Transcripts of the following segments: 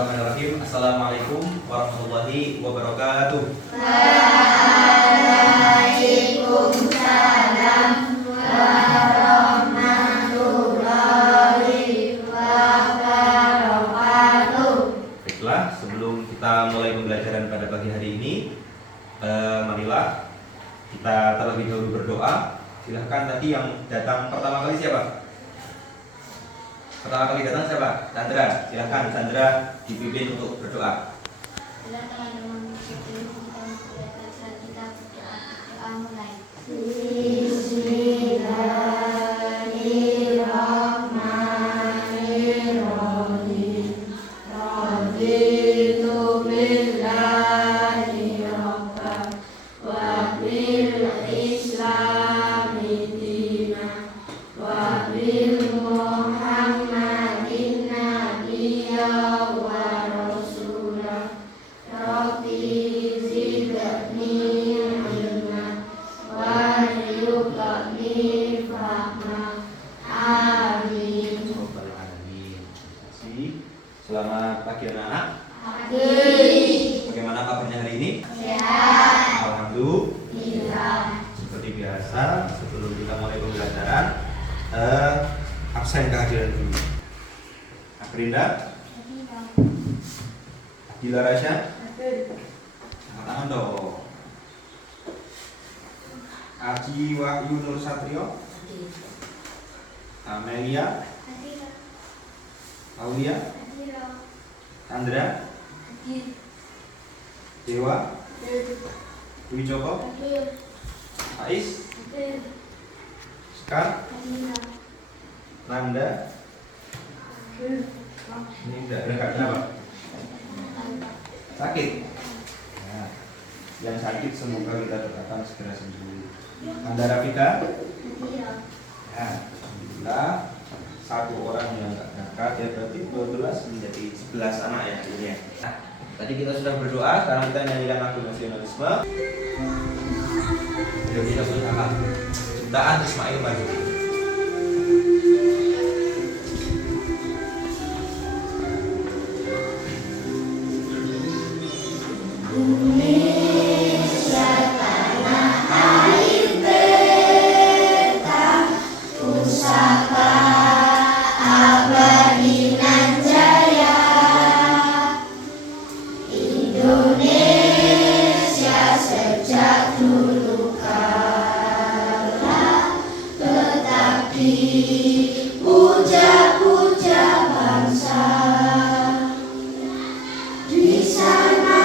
Bismillahirrahmanirrahim. Assalamualaikum warahmatullahi wabarakatuh. Waalaikumsalam warahmatullahi wabarakatuh. Baiklah, sebelum kita mulai pembelajaran pada pagi hari ini, marilah kita terlebih dahulu berdoa. Silahkan, tadi yang datang pertama kali siapa? Pertama kali datang siapa? Chandra. Silahkan Chandra dipimpin untuk berdoa. Bila teman-teman kita berdoa mulai. Bismillahirrahmanirrahim. Raditu billahi rabban wa bil islami dinan wa bil Muhammadin nabiyya wa rasulah. Rabbi zidni ilman warzuqni fahma. Amin. Terima kasih. Selamat pagi anak-anak. Bagaimana kabarnya hari ini? Sehat. Alhamdulillah. Seperti biasa, sebelum kita mulai pembelajaran, absen kehadiran dulu. Aprinda, Adila Rasya, angkat tangan dong. Aji Wahyu Nur Satrio, Amelia, Aulia, Chandra, Dewa, Dwi Joko, Ais, Sekar, Nanda. Ini enggak kenapa? Sakit. Nah, yang sakit semoga kita doakan segera sembuh. Anda Rafika? Ya, alhamdulillah. Satu orang yang enggak berangkat, ya berarti 12 menjadi 11 anak ya ini ya. Nah, tadi kita sudah berdoa, sekarang kita nyanyikan lagu nasionalisme. Indonesia Pusaka ciptaan Ismail Marzuki. Indonesia tanah air beta, pusaka abadi nan jaya. Indonesia sejak dulu kala tetap dipuja-puja bangsa. Di sana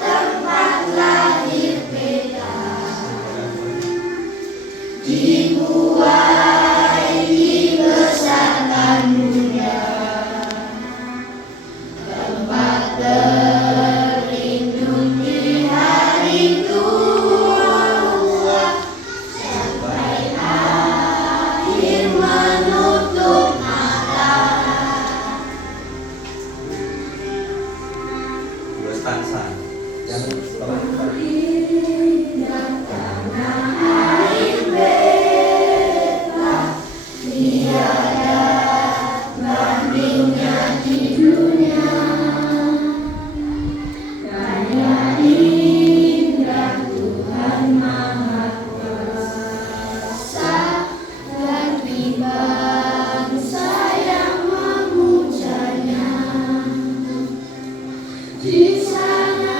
tempat lahir beta, dibuai dibesarkan dunia, tempat berlindung di hari tua, sampai akhir menutup mata. Dua stansa. Yang setelah Indah tanah air beta, tiada bandingnya di dunia. Karya indah Tuhan Maha Kuasa, bagi bangsa yang memujanya. Di sana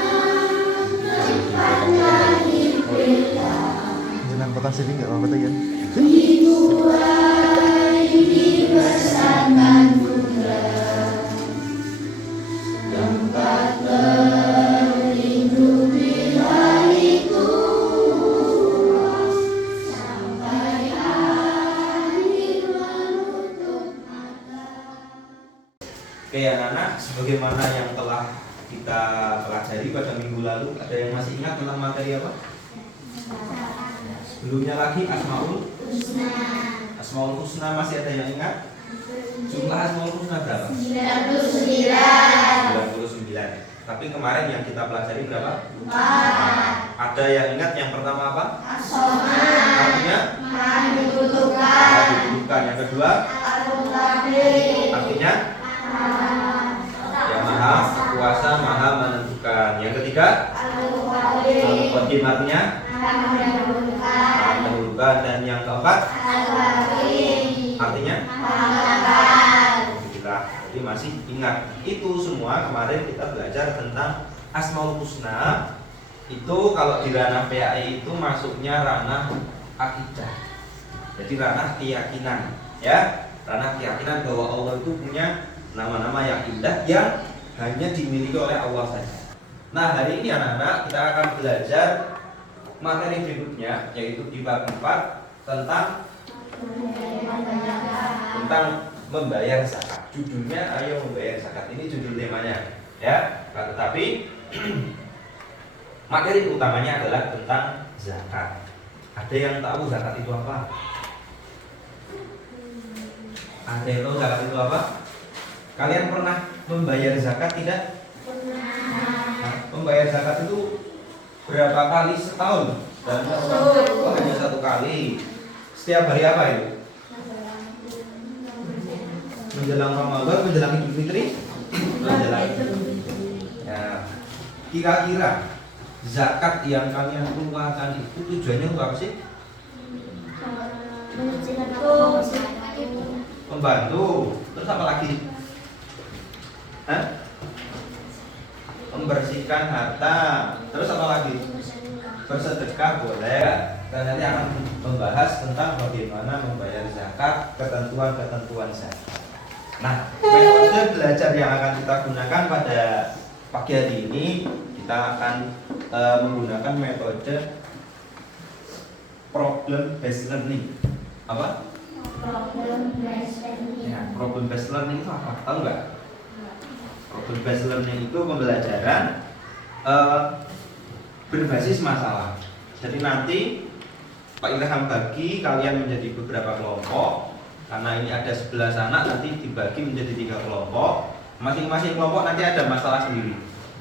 tempat lahir beta, Jangan potong sini nggak apa-apa tuh ya. dibuai dibesarkan bunda, tempat berlindung di hari tua, sampai akhir menutup mata. Oke anak-anak, sebagaimana yang telah kita pelajari pada minggu lalu, ada yang masih ingat tentang materi apa? Sebelumnya lagi Asmaul Husna masih ada yang ingat? Jumlah Asmaul Husna berapa? 99. Tapi kemarin yang kita pelajari berapa? 4. Ada yang ingat yang pertama apa? As-Somad, Artinya? Maha dibutuhkan. Yang kedua? Al-Muqtadir, Artinya? Yang Jadi masih ingat. Itu semua kemarin kita belajar tentang Asmaul Husna. Itu kalau di ranah PAI itu masuknya ranah akidah. Jadi ranah keyakinan, ya. Ranah keyakinan bahwa Allah itu punya nama-nama yang indah yang hanya dimiliki oleh Allah saja. Nah, hari ini anak-anak kita akan belajar materi berikutnya, yaitu di bab 4 tentang membayar zakat. Judulnya Ayo Membayar Zakat. Ini judul temanya, ya. Tetapi materi utamanya adalah tentang zakat. Ada yang tahu zakat itu apa? Ada yang tahu zakat itu apa? Kalian pernah membayar zakat tidak? Nah, membayar zakat itu berapa kali setahun? Dan hanya satu kali. Setiap hari apa itu? Menjelang Ramadan, menjelang Idul Fitri, menjelang. Ya, kira-kira zakat yang kalian keluarkan itu tujuannya untuk apa sih? Membantu. Terus apa lagi? Hah? Membersihkan harta. Terus apa lagi? Bersedekah boleh. Dan nanti akan membahas tentang bagaimana membayar zakat, ketentuan-ketentuan zakat. Nah, metode belajar yang akan kita gunakan pada pagi hari ini, kita akan menggunakan metode problem based learning. Apa? Problem based learning. Ya, problem based learning itu apa? Tahu nggak? Problem based learning itu pembelajaran berbasis masalah. Jadi nanti Pak Ilham bagi kalian menjadi beberapa kelompok. Karena ini ada 11 anak, nanti dibagi menjadi 3 kelompok. Masing-masing kelompok nanti ada masalah sendiri.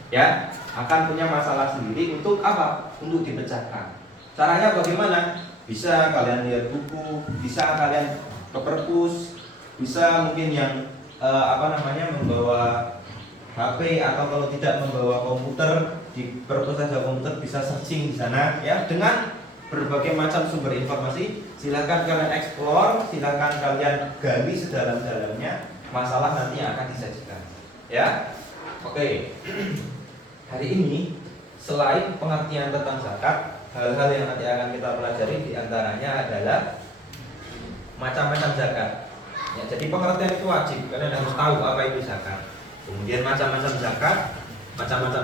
Ya, akan punya masalah sendiri untuk apa? Untuk dipecahkan. Caranya bagaimana? Bisa kalian lihat buku, bisa kalian ke perpus, bisa mungkin yang membawa HP, atau kalau tidak membawa komputer, di perpus ada komputer, bisa searching di sana, ya, dengan berbagai macam sumber informasi. Silakan kalian explore, silakan kalian gali sedalam-dalamnya masalah nanti yang akan disajikan, ya. Oke. Hari ini selain pengertian tentang zakat, hal-hal yang nanti akan kita pelajari diantaranya adalah macam-macam zakat. Ya, jadi pengertian itu wajib, kalian harus tahu apa itu zakat. Kemudian macam-macam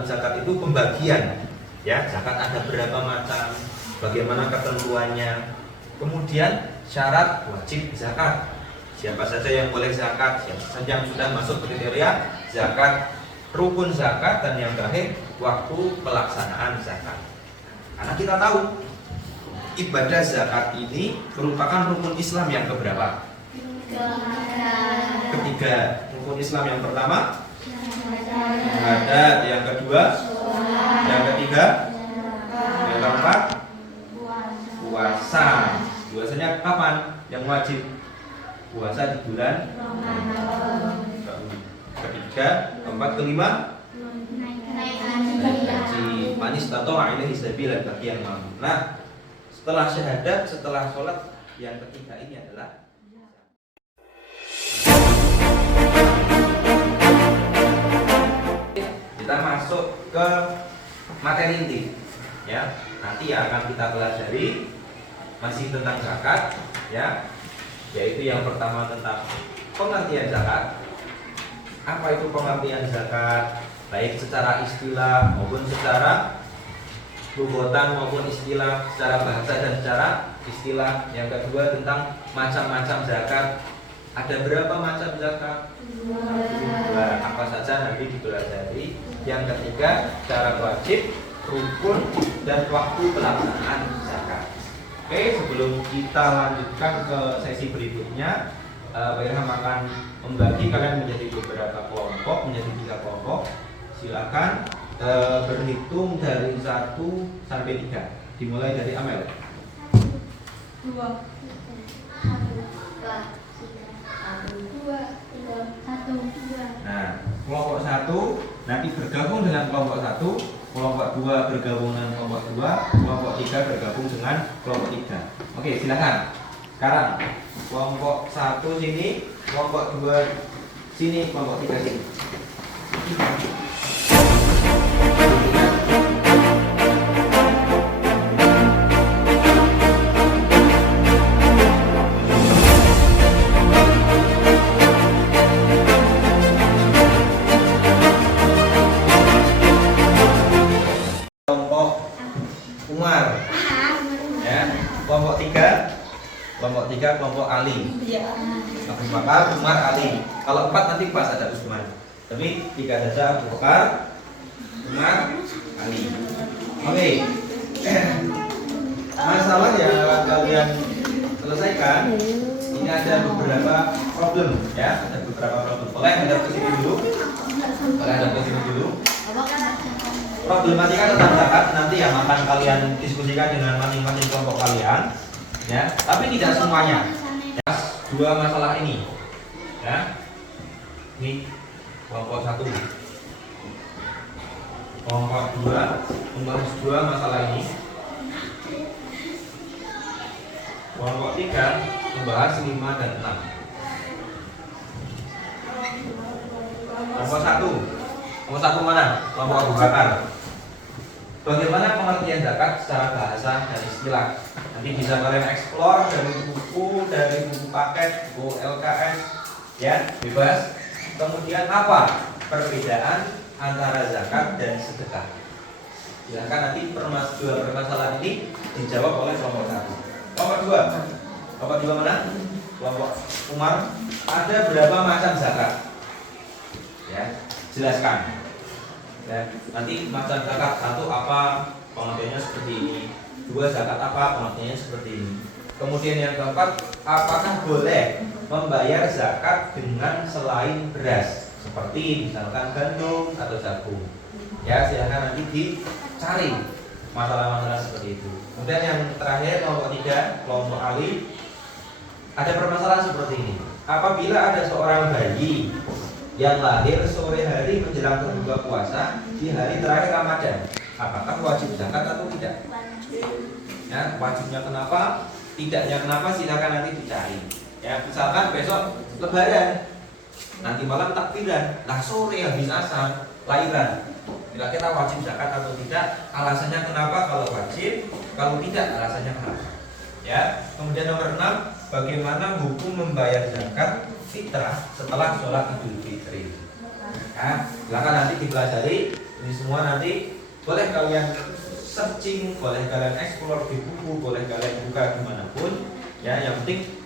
zakat itu pembagian. Ya, zakat ada berapa macam, bagaimana ketentuannya. Kemudian syarat wajib zakat. Siapa saja yang boleh zakat, siapa saja yang sudah masuk kriteria zakat, rukun zakat, dan yang terakhir waktu pelaksanaan zakat. Karena kita tahu ibadah zakat ini merupakan rukun Islam yang keberapa? Ketiga. Rukun Islam yang pertama syahadat, yang kedua, yang ketiga, yang keempat puasa. Puasanya kapan yang wajib? Puasa di bulan ketiga, keempat, kelima haji. Manis tato ilaihi sabila bagi yang mampu. Nah, setelah syahadat, setelah sholat, yang ketiga ini adalah kita masuk ke materi inti, ya. Nanti yang akan kita pelajari masih tentang zakat, ya, yaitu yang pertama tentang pengertian zakat. Apa itu pengertian zakat, baik secara istilah maupun secara lughatan, maupun istilah secara bahasa dan secara istilah. Yang kedua tentang macam-macam zakat. Ada berapa macam zakat? Dua. Apa saja nanti dipelajari. Yang ketiga syarat wajib, rukun, dan waktu pelaksanaan zakat. Oke, sebelum kita lanjutkan ke sesi berikutnya, Pak Ilham akan membagi kalian menjadi beberapa kelompok, menjadi 3 kelompok. Silakan berhitung dari 1 sampai 3. Dimulai dari Amel. 2, 1, 2, 1. Nah, kelompok 1 nanti bergabung dengan kelompok 1, kelompok 2 bergabung dengan kelompok 2, kelompok 3 bergabung dengan kelompok 3. Oke, silakan. Sekarang kelompok 1 sini, kelompok 2 Sini kelompok 3 sini. Kelompok Umar. Ya, kelompok 3 kelompok Ali. Abu Bakar, Umar, Ali. Kalau 4 nanti pas ada Usman. Tapi 3 saja, Abu Bakar, Umar, Ali. Oke. Masalah yang kalian selesaikan ini ada beberapa problem ya, ada beberapa problem. Boleh hadap ke sini dulu. Boleh hadap ke sini dulu. Problematika tentang zakat nanti yang akan kalian diskusikan dengan masing-masing kelompok kalian ya, tapi tidak semuanya. Ya, 2 masalah ini. Ya. Ini kelompok 1. Kelompok 2 membahas 2 masalah ini. Kelompok 3 membahas 5 dan 6. Kelompok 1 mana? Kelompok Abu Bakar. Bagaimana pengertian zakat secara bahasa dan istilah? Nanti bisa kalian explore dari buku paket, buku LKS, ya, bebas. Kemudian apa perbedaan antara zakat dan sedekah? Silakan nanti 2 permasalahan ini dijawab oleh kelompok 1. Kelompok 2 mana? Kelompok Umar. Ada berapa macam zakat? Ya, jelaskan. Ya, nanti macam zakat 1 apa pengertiannya seperti ini, 2 zakat apa pengertiannya seperti ini. Kemudian yang keempat, apakah boleh membayar zakat dengan selain beras seperti misalkan gandum atau jagung? Ya, silakan nanti dicari masalah-masalah seperti itu. Kemudian yang terakhir kelompok 3, kelompok Ali, ada permasalahan seperti ini. Apabila ada seorang bayi yang lahir sore hari menjelang berbuka puasa di hari terakhir Ramadan, apakah wajib zakat atau tidak? Ya, wajibnya kenapa? Tidaknya kenapa? Silakan nanti dicari. Ya, misalkan besok Lebaran, nanti malam takbiran, nah sore habis asar lahiran. Kira-kira wajib zakat atau tidak? Alasannya kenapa kalau wajib? Kalau tidak, alasannya kenapa? Ya. Kemudian nomor 6, bagaimana hukum membayar zakat fitrah setelah sholat Idul Fitri? Ya, silakan nanti dipelajari. Ini semua nanti boleh kalian searching, boleh kalian explore di buku, boleh kalian buka dimanapun. Ya, yang penting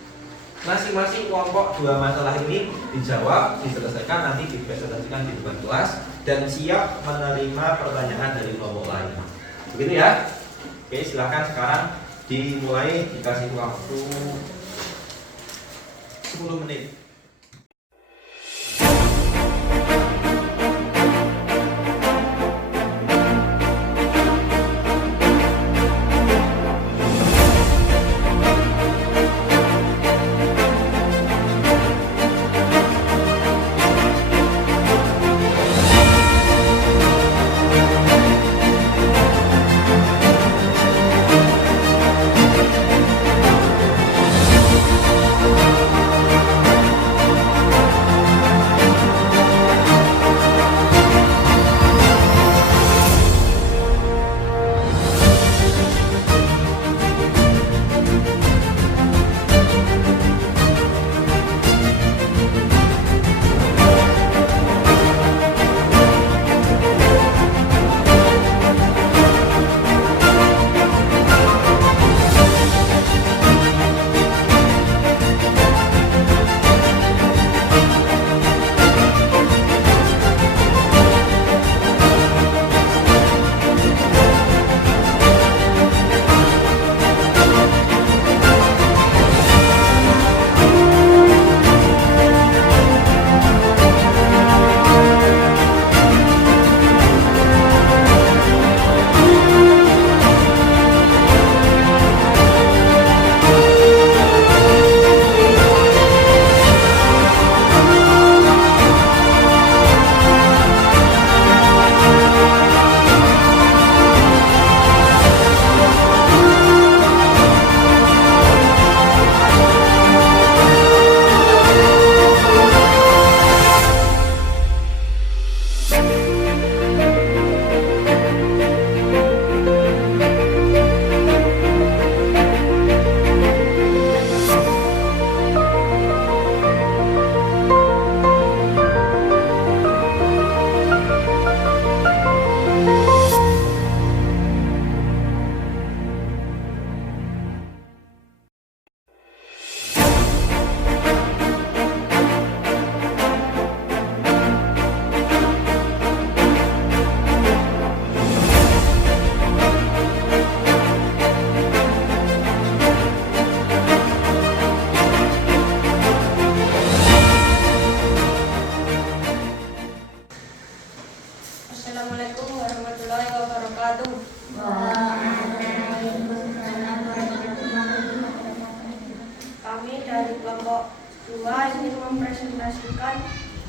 masing-masing kelompok 2 masalah ini dijawab, diselesaikan, nanti dipresentasikan di depan kelas dan siap menerima pertanyaan dari kelompok lain. Begitu ya? Oke, silakan sekarang dimulai, dikasih waktu 10 menit.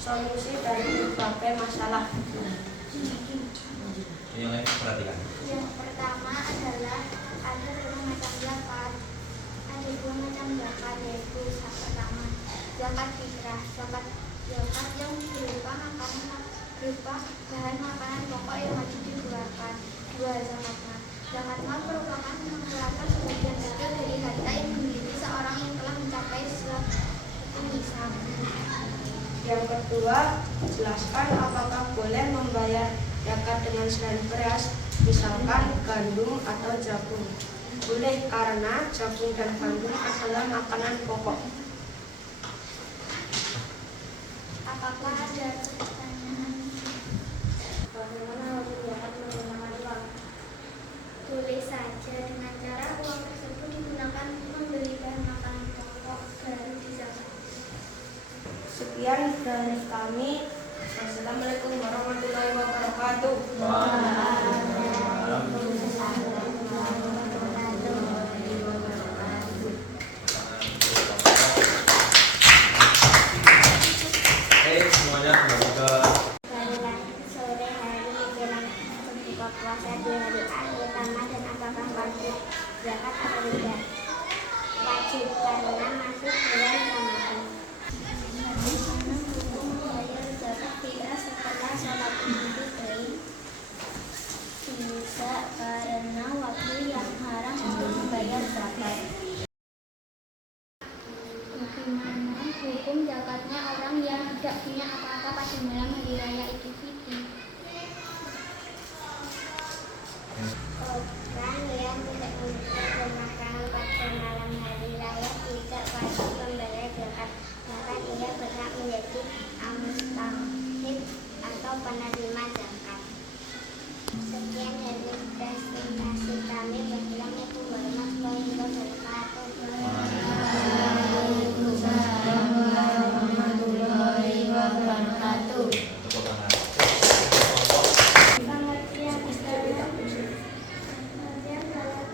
solusi dari berbagai masalah. Yang lain perhatikan. Yang pertama adalah ada 5 macam zakat. Ada 2 macam zakat, yaitu yang pertama zakat fitrah. Zakat yang berupa makanan, berupa bahan makanan pokok yang wajib dikeluarkan. 2. Zakat mal. Zakat mal merupakan mengeluarkan sebagian kecil dari harta yang dimiliki seorang yang telah mencapai suatu nisab. Yang kedua, jelaskan apakah boleh membayar zakat dengan selain beras, misalkan gandum atau jagung. Boleh, karena jagung dan gandum adalah makanan pokok. Apakah ada pertanyaan? Bagaimana wajib zakat menggunakan uang? Tulis saja dengan cara uang tersebut digunakan untuk membeli bahan makanan pokok baru di zakat. Sekian dari kami. Wassalamualaikum warahmatullahi wabarakatuh. Semuanya kembali ke Sore hari menjelang berbuka puasa di hari akhir Ramadan, apakah wajib zakat atau tidak? Wajib karena masuk bulan Ramadan. Bagaimana hukum membayar zakat fitrah setelah sholat Idul Fitri? Bisa karena waktu yang haram untuk membayar zakat. Bagaimana hukum zakatnya orang yang tidak punya apa-apa pada malam hari raya Idul Fitri? Orang yang tidak memiliki makanan pada malam hari raya tidak wajib membayar zakat, bahkan ia berhak menjadi mustahik atau penerima zakat. Sekian dari presentasi kami. Wassalamualaikum warahmatullahi wabarakatuh. tepuk tangan. Pengertian istilah. Pengertian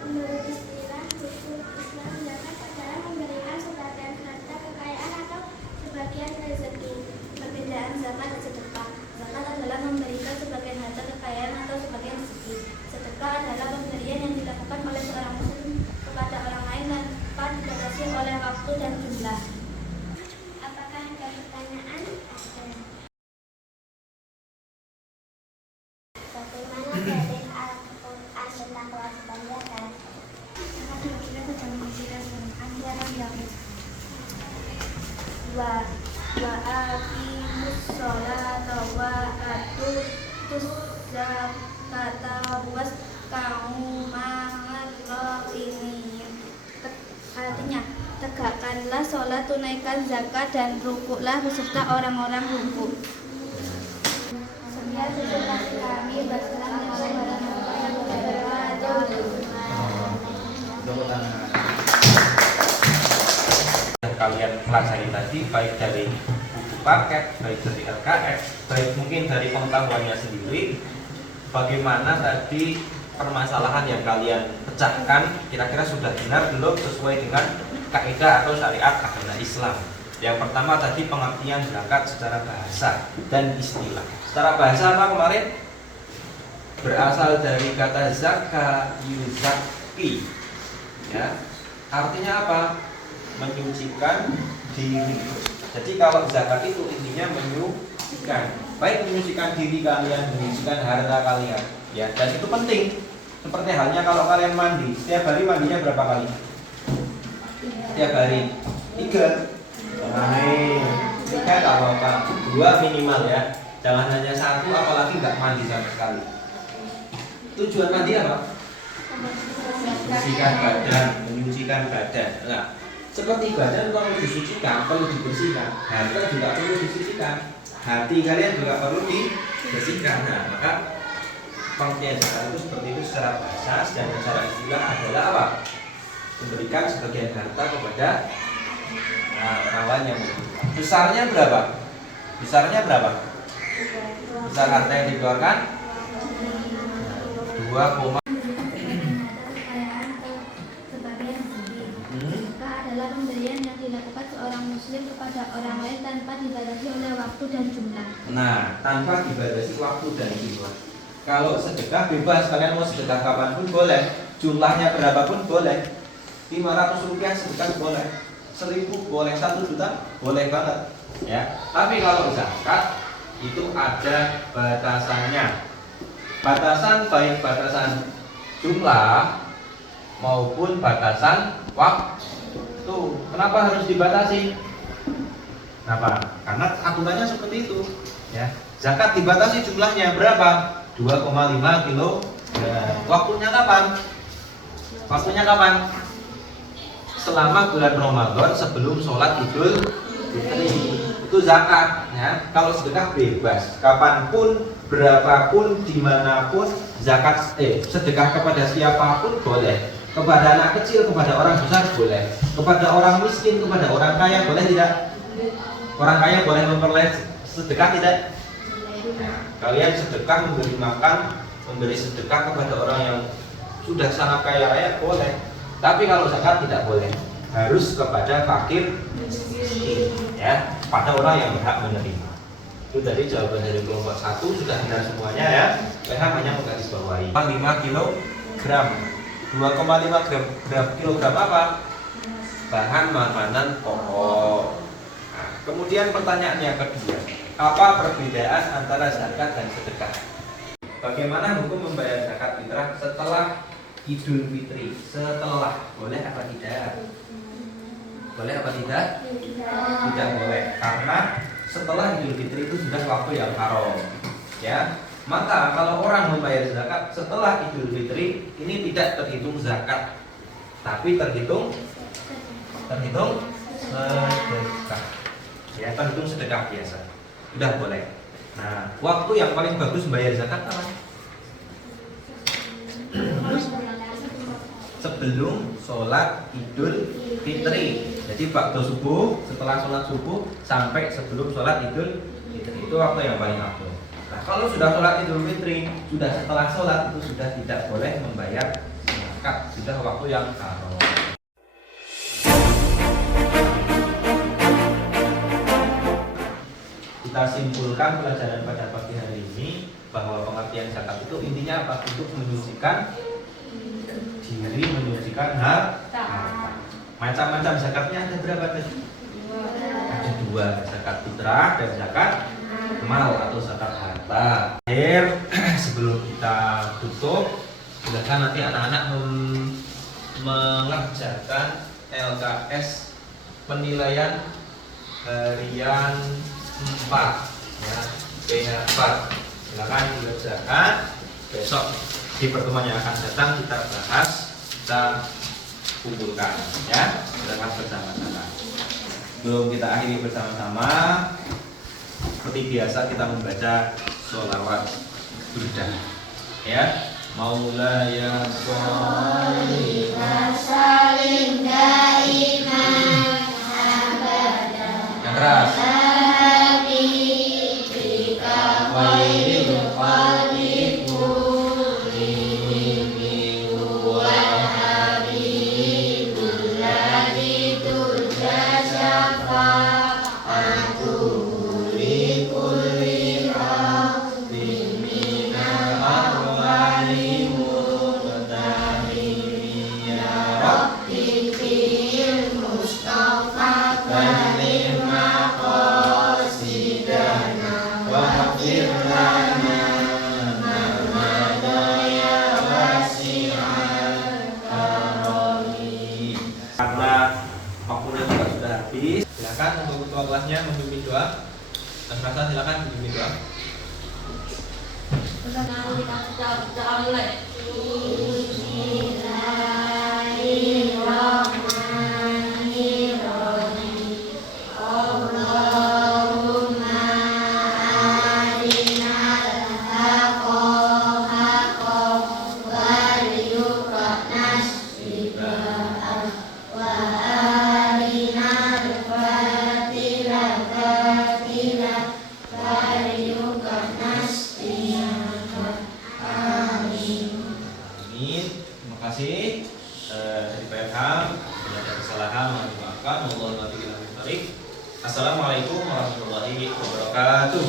menurut istilah hukum Islam, zakat adalah memberikan sebagian harta kekayaan atau sebagian rezeki. Perbedaan zakat dan sedekah. Zakat adalah memberikan sebagian harta kekayaan atau sebagian rezeki. Sedekah adalah pemberian yang dilakukan oleh seorang muslim kepada orang lain tanpa dibatasi oleh waktu dan jumlah. Apakah ada pertanyaan? Ada. Bagaimana dalil Al-Quran tentang kewajiban zakat? Kita sedang membicarakan ajaran yang wa aqimus sholata wa atuz zakata waska'u ini. Artinya, tegakkanlah sholat, tunaikan zakat, dan rukuklah beserta orang-orang rukuk. Sekian presentasi kami. Wassalamualaikum warahmatullahi wabarakatuh. Tepuk tangan. Yang kalian pelajari tadi baik dari buku paket, baik dari LKS, baik mungkin dari pengetahuannya sendiri, bagaimana tadi permasalahan yang kalian pecahkan kira-kira sudah benar belum sesuai dengan kaidah atau syariat agama Islam. Yang pertama tadi pengertian zakat secara bahasa dan istilah. Secara bahasa apa kemarin? Berasal dari kata zaka yuzaki. Ya. Artinya apa? Menyucikan diri. Jadi kalau zakat itu intinya menyucikan. Baik menyucikan diri kalian, menyucikan harta kalian. Ya, dan itu penting. Seperti halnya kalau kalian mandi, setiap hari mandinya berapa kali? Setiap hari 3. Tiga nggak apa-apa, 2 minimal ya. Jangan hanya 1, apalagi nggak mandi sama sekali. Tujuan mandi apa? Membersihkan badan, menyucikan badan. Nah, seperti badan perlu disucikan, perlu dibersihkan. Harta juga perlu disucikan. Hati kalian juga perlu dibersihkan. Nah, maka pengertian zakat itu seperti itu secara bahasa, dan secara istilah adalah apa? Memberikan sebagian harta kepada orang lain yang membutuhkan. Besarnya berapa? Besarnya berapa? Besar harta yang dikeluarkan 2, Sedekah adalah pemberian yang dilakukan seorang muslim kepada kepada orang lain tanpa dibatasi oleh waktu dan jumlah. Nah, tanpa dibatasi waktu dan jumlah. Kalau sedekah bebas, kalian mau sedekah kapanpun boleh, jumlahnya berapapun boleh. 500 rupiah sedekah boleh, 1000 boleh, 1 juta boleh banget, ya. Tapi kalau zakat itu ada batasannya. Batasan baik batasan jumlah maupun batasan waktu. Kenapa harus dibatasi? Kenapa? Karena aturannya seperti itu, ya. Zakat dibatasi jumlahnya berapa? 2,5 kilo. Waktunya kapan? Waktunya kapan? Selama bulan Ramadan sebelum sholat Idul Fitri. Itu zakat, ya. Kalau sedekah bebas, kapanpun, berapapun, dimanapun, zakat sedekah kepada siapapun boleh. Kepada anak kecil, kepada orang besar boleh. Kepada orang miskin, kepada orang kaya boleh tidak? Orang kaya boleh memperoleh sedekah tidak? Nah, kalian sedekah memberi makan, memberi sedekah kepada orang yang sudah sangat kaya raya boleh. Tapi kalau zakat tidak boleh, harus kepada fakir miskin, ya, pada orang yang berhak menerima. Itu tadi jawaban dari kelompok 1 sudah benar semuanya, ya. PH hanya menggarisbawahi 5 kilogram. 2,5 kilogram apa? Bahan makanan pokok. Nah, kemudian pertanyaannya kedua, apa perbedaan antara zakat dan sedekah? Bagaimana hukum membayar zakat fitrah setelah Idul Fitri? Setelah, boleh apa tidak? Boleh apa tidak? Tidak boleh, karena setelah Idul Fitri itu sudah waktu yang haram, ya. Maka kalau orang membayar zakat setelah Idul Fitri, ini tidak terhitung zakat, tapi terhitung sedekah, ya, terhitung sedekah biasa. Sudah boleh. Nah, waktu yang paling bagus membayar zakat apa? Sebelum sholat Idul Fitri. Jadi waktu subuh, setelah sholat subuh sampai sebelum sholat Idul Fitri, itu waktu yang paling afdol. Nah, kalau sudah sholat Idul Fitri, sudah setelah sholat itu sudah tidak boleh membayar zakat, sudah waktu yang haram. Kita simpulkan pelajaran pada pagi hari ini bahwa pengertian zakat itu intinya apa? Untuk menyucikan diri, menyucikan harta. Macam-macam zakatnya ada berapa tadi? Ada 2, zakat fitrah dan zakat mal atau zakat harta. Akhir, sebelum kita tutup, silakan nanti anak-anak mengerjakan LKS penilaian harian 4, ya, PH4. Silakan dikerjakan. Besok di pertemuan yang akan datang kita bahas, kita kumpulkan, ya. Silakan bersama-sama. Sebelum kita akhiri bersama-sama, seperti biasa kita membaca sholawat burdah, ya. Maulaya sholli wa sallim daiman abadan. Yang keras. Silakan untuk ketua kelasnya memimpin doa. Dan rasa silakan memimpin doa. Assalamualaikum warahmatullahi wabarakatuh.